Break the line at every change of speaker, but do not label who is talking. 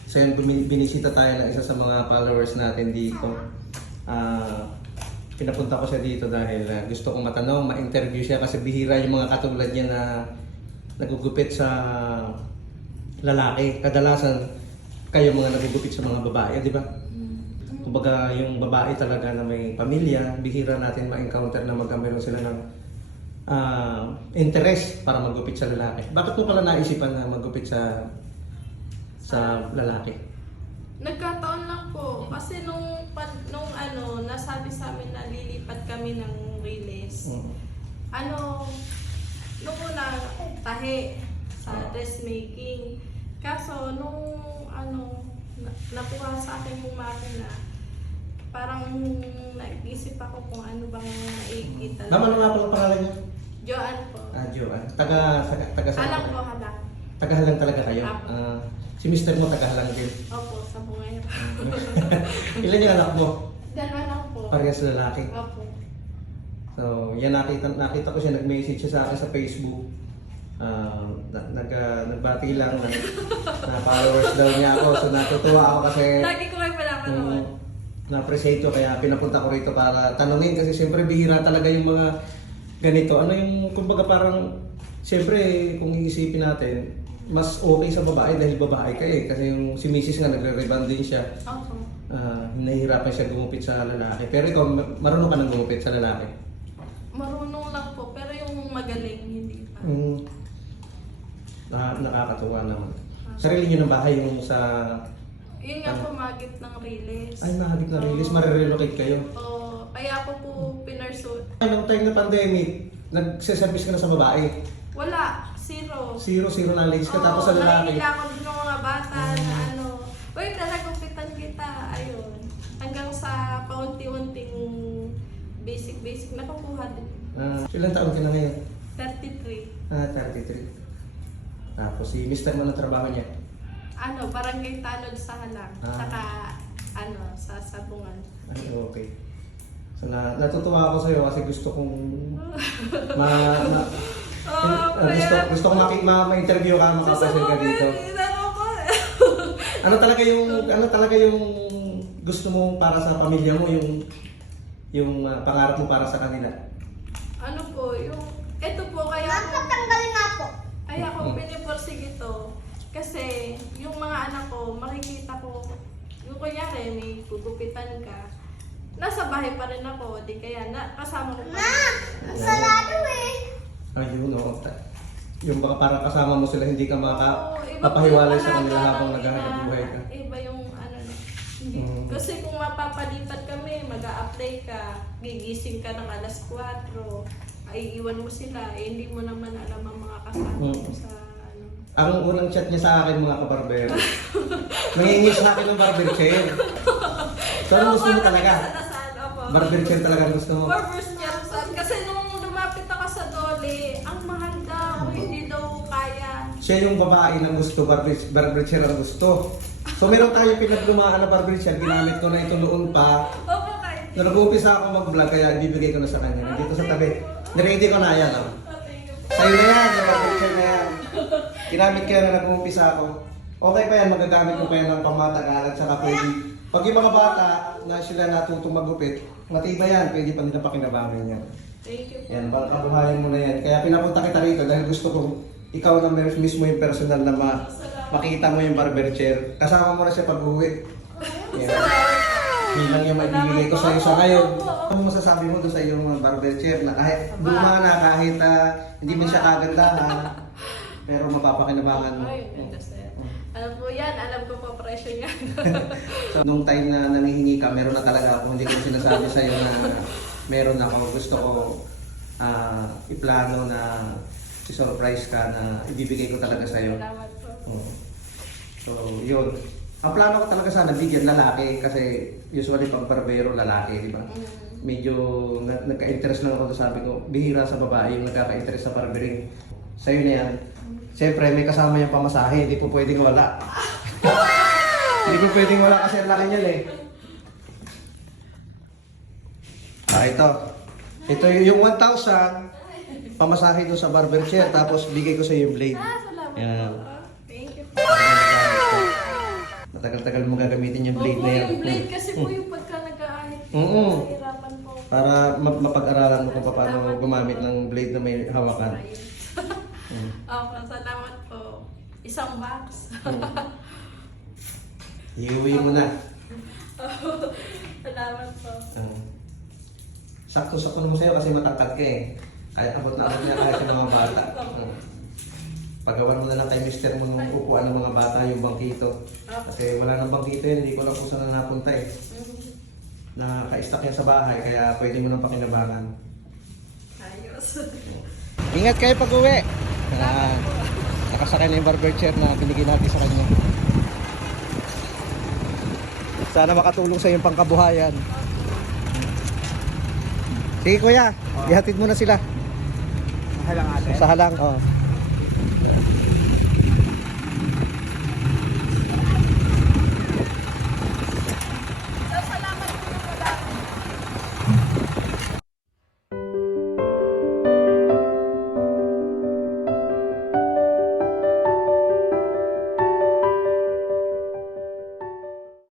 So yun, binisita tayo ng isa sa mga followers natin dito. Pinapunta ko siya dito dahil gusto kong matanong, ma-interview siya kasi bihira yung mga katulad niya na nagugupit sa lalaki. Kadalasan kayo mga nagugupit sa mga babae, di ba? Kumbaga yung babae talaga na may pamilya, bihira natin ma-encounter na magkameron sila ng interest para maggupit sa lalaki. Bakit mo pala naisipan na maggupit sa lalaki?
Nagkataon lang po kasi nung nasabi sa amin na lilipat kami ng Riles. Nung una tahi sa dressmaking. Kaso nung nakuha sa akin yung makina, parang nag-isip ako kung ano bang ikita.
Naman nga pala pangalan niya?
Joanne po.
Joanne. Taga saan?
Halang po, halang.
Tagahalang talaga kayo?
Apo.
Si Mr. mo tagahalang din?
Opo, sa bungay.
Ilan yung anak mo?
Dalawa lang po.
Parehas lalaki.
Opo.
So, yan nakita ko siya, nag-message siya sa akin sa Facebook. Nagbati lang na followers daw niya ako. So, natutuwa ako kasi
Lagi ko kayo pinapanood.
na-appreciate ko kaya pinapunta ko rito para tanungin kasi siyempre bihira talaga yung mga ganito. Ano yung, kumbaga parang, siyempre kung iisipin natin, mas okay sa babae dahil babae ka eh. Kasi yung si Mrs. nga nagre-reband din siya.
Opo.
Nahihirapan siya gumupit sa lalaki. Pero ikaw, marunong ka nang gumupit sa lalaki?
Marunong lang po, pero yung magaling, hindi pa.
Nakakatuwa naman. Sarili nyo ng bahay yung sa...
Yun nga po, magit ng Riles.
Ay, mahagip na release. Marirelocate kayo.
Kaya ako po pinursuit.
Ay, nung time na pandemic, nagsiservice ka na sa babae.
Wala, zero.
Zero knowledge ka. Tapos sa lalaki.
Nakikita ko din ng mga bata na uy, talagupitan kita. Ayun. Hanggang sa paunti-unting basic na kukuha din.
Ilang taon ka na ngayon?
33.
33. Tapos si Mr. mo na trabaho niya?
Barangay Tanod sa Halang. Saka, sa Sabungan.
Ay, okay. So natutuwa ako sa'yo kasi gusto kong gusto kong ma-interview ka, makapasil ka dito. Ano talaga yung gusto mo para sa pamilya mo, yung pangarap mo para sa kanila?
Ito po, kaya ako pinipursige ito. Kasi yung mga anak ko, makikita ko, yung kunyari may gugupitan ka, nasa bahay pa rin ako, di kaya kasama ko pa rin.
Salado eh!
Ayun, oo. Yung baka parang kasama mo sila, hindi ka makapahiwalay sa kanila habang naghahanap buhay ka.
Iba yung Kasi kung mapapalipat kami, mag-a-apply ka, gigising ka ng alas 4, ay iwan mo sila, hindi mo naman alam ang mga kasama mo sa
Ang unang chat niya sa akin, mga kabarbero, nangingi sa akin ng barber chair. So, ano gusto mo talaga? Barber chair talaga ang gusto mo?
Barber chair. Kasi nung lumapit ako sa Dole, ang mahal daw, hindi daw kaya.
Siya yung babae na gusto, barber chair ang gusto. So, meron tayo pinaglumaan na barber chair, ginamit ko na ito noon pa.
Opo, kayo.
Nung nag-uumpisa ako mag-vlog, kaya ibibigay ko na sa kanya. Dito sa tabi. Niready ko na yan. Sa'yo na yan, yung barber chair na yan. Ginamit kaya na nag-uumpisa ako. Okay pa yan, magagamit mo pa yan ng pamatagalan sa pwede. Pag yung mga bata na sila natutong magupit, matibay yan, pwede pa nila pakinabangan yan.
Thank you po.
Yan, kabuhayan mo na yan. Kaya pinapunta kita rito dahil gusto kong ikaw na mismo yung personal na makita mo yung barber chair. Kasama mo na siya pag-uwi. Yan. Yun lang yung maibibigay ko sa iyo sa ngayon. Ano masasabi mo doon sa iyong mga barber chair na kahit luma na, kahit hindi man siya kagandahan, pero mapapakinabangan mo.
Ay, ganda sir. Alam po yan, alam ko po presyo niya.
So, nung time na nangihingi ka, meron na talaga ako. Hindi ko sinasabi sa iyo na meron ako. Gusto ko iplano na i-surprise ka na ibibigay ko talaga sa iyo.
Salamat po.
So, yun. Ang plano ko talaga sana bigyan lalaki kasi usually pag barbero lalaki, di ba? Medyo nagka-interest lang ako, sabi ko, bihira sa babae yung nagkaka-interest sa barbering. Sa'yo na yan. Siyempre, may kasama yung pamasahe, hindi po pwedeng wala. Hindi po pwedeng wala kasi ang laki niyan eh. Ito. Ito yung 1,000, pamasahe doon sa barber chair, tapos bigay ko sa iyo yung blade.
Salamat
Yan.
po. Thank you po.
Matagal-tagal mo gagamitin yung blade
Opo,
na yan.
yung blade kasi po yung pagka nag-aahit.
Oo.
Nahihirapan po.
Para mapag-aralan mo kung paano gumamit ng blade na may hawakan.
Opo, salamat po. Isang box.
Iuwi mo na.
Salamat po.
Sakto-sakto naman sa'yo kasi matangkad ka eh. Kahit abot na abot niya kahit yung mga bata. Pagawan mo na lang kay mister mo nung upuan ng mga bata yung bangkito. Kasi wala nang bangkito yun, hindi ko lang kung saan na napunta eh. Naka-stack yan sa bahay, kaya pwede mo nang pakinabangan.
Ayos.
Ingat kayo pag uwi. Nakasakay na yung barber chair na binigay natin sa kanya. Sana makatulong sa iyong pangkabuhayan. Sige kuya, ihatid mo na sila.
Halang ate.
Sa halang, oh.